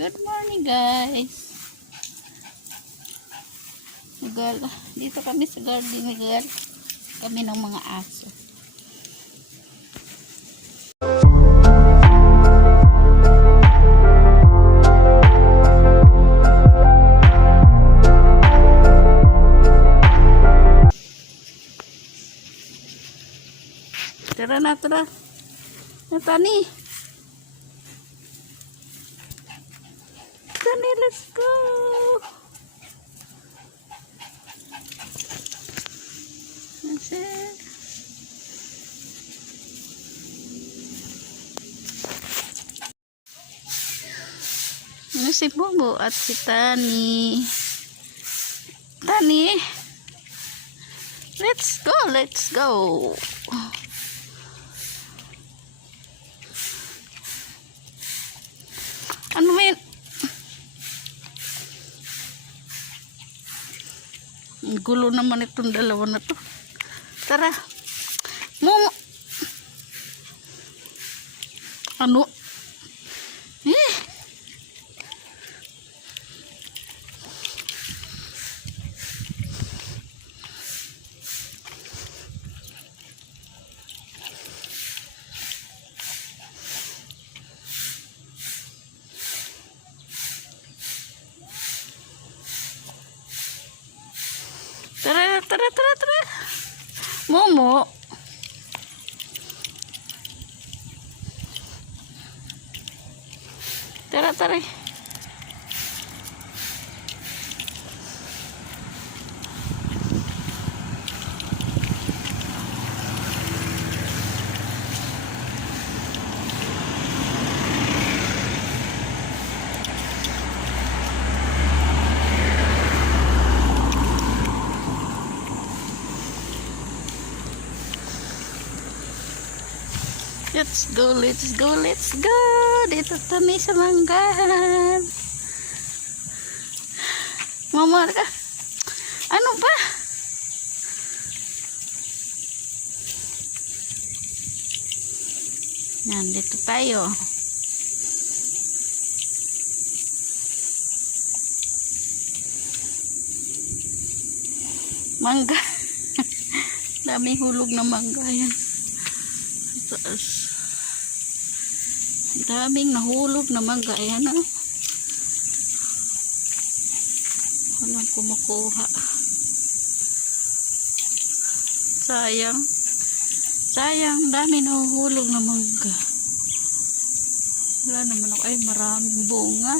Good morning guys. Gala. Dito kami sa garden ni Gala. Kami ng mga aso. Tara na, tara. Tany. Tany, let's go. That's it. Ano si Bobo at si Tany. Tany. Let's go, let's go. Ano ba yun? Ang gulo naman itong dalawa na to. Tara. Momo. Ano? Eh. Tara, tara, tara, tara. Momo. Tara, tara. Let's go, let's go, let's go. Dito kami sa manggahan. Mama ka. Ano ba? Nandito tayo. Mangga. Daming hulog na mangga yan. Taas. Daming nahulog na mangga. Ayan o. Walang kumukuha. Sayang. Sayang. Dami nahuhulog na mangga. Wala naman ako. Ay, maraming bunga.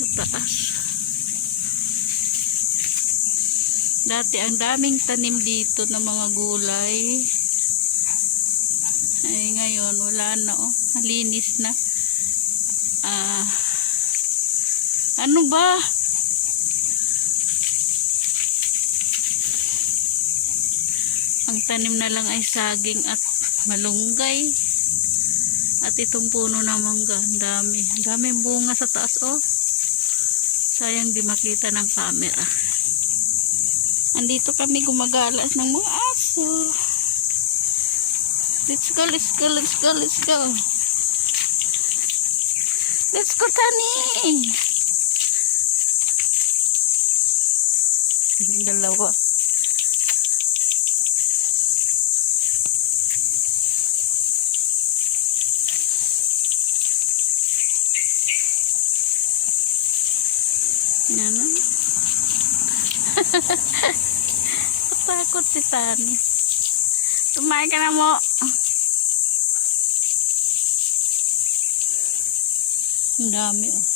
Sa taas. Dati ang daming tanim dito ng mga gulay. Ay, ngayon wala na oh. Malinis na. Ano ba? Ang tanim na lang ay saging at malunggay. At itong puno na mangga. Ang dami. Ang daming bunga sa taas oh. Sayang di makita ng camera. Andito kami gumagala ng mga aso. Let's go, let's go, let's go, let's go. Let's go, Tany. Dalawa. Yan. Takot si Tany. Tumain ka na mo. Ang dami oh.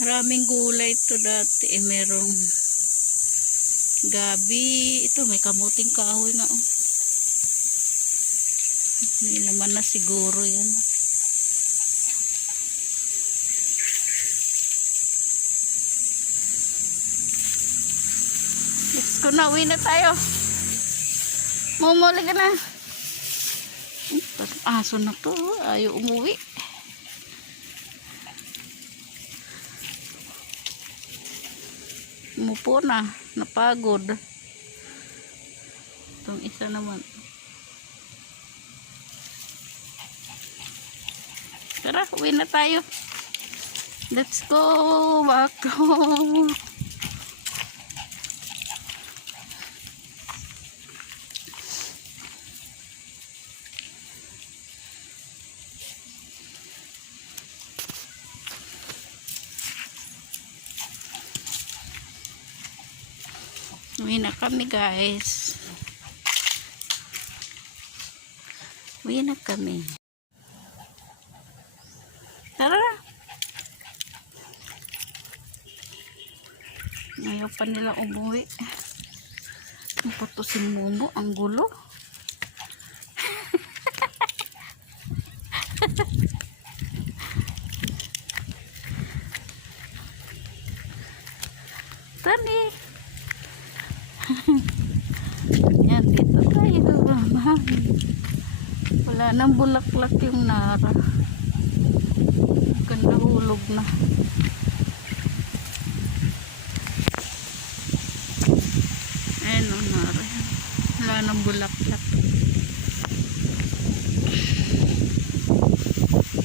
Maraming gulay ito dati. Merong gabi. Ito may kamuting kahoy na oh. May naman na siguro yan. Let's go na. Uwi na tayo. Mumuli ka na. Aso na to. Ayaw umuwi. Umupo na. Napagod. Itong isa naman. Tara, uwi na tayo. Let's go back home. Uwi na kami, guys. Uwi na kami. Tara. Ayaw pa nila umuwi. Ang putusin mo, ang gulo. Tani. Yan, dito tayo. Wala nang bulaklak yung nara. Ganda, hulog na. Ayan o, nara. Wala nang bulaklak.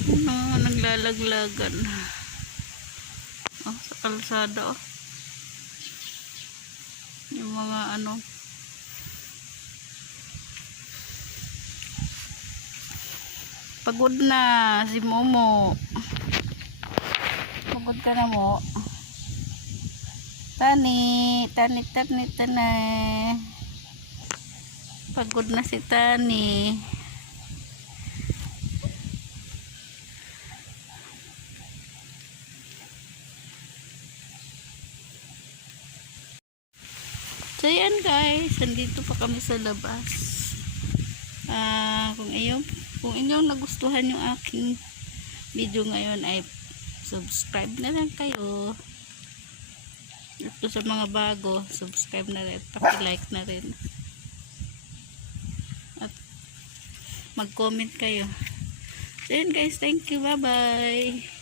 Ano, naglalaglagan. Oh, sa kalsada oh. Yung mga ano. Pagod na si Momo. Pagod ka na mo. Tany. Pagod na si Tany. So yan guys, nandito pa kami sa labas. Kung inyong nagustuhan yung aking video ngayon ay subscribe na lang kayo. Ito sa mga bago, subscribe na rin, paki-like na rin. At mag-comment kayo. So yan guys, thank you, bye bye.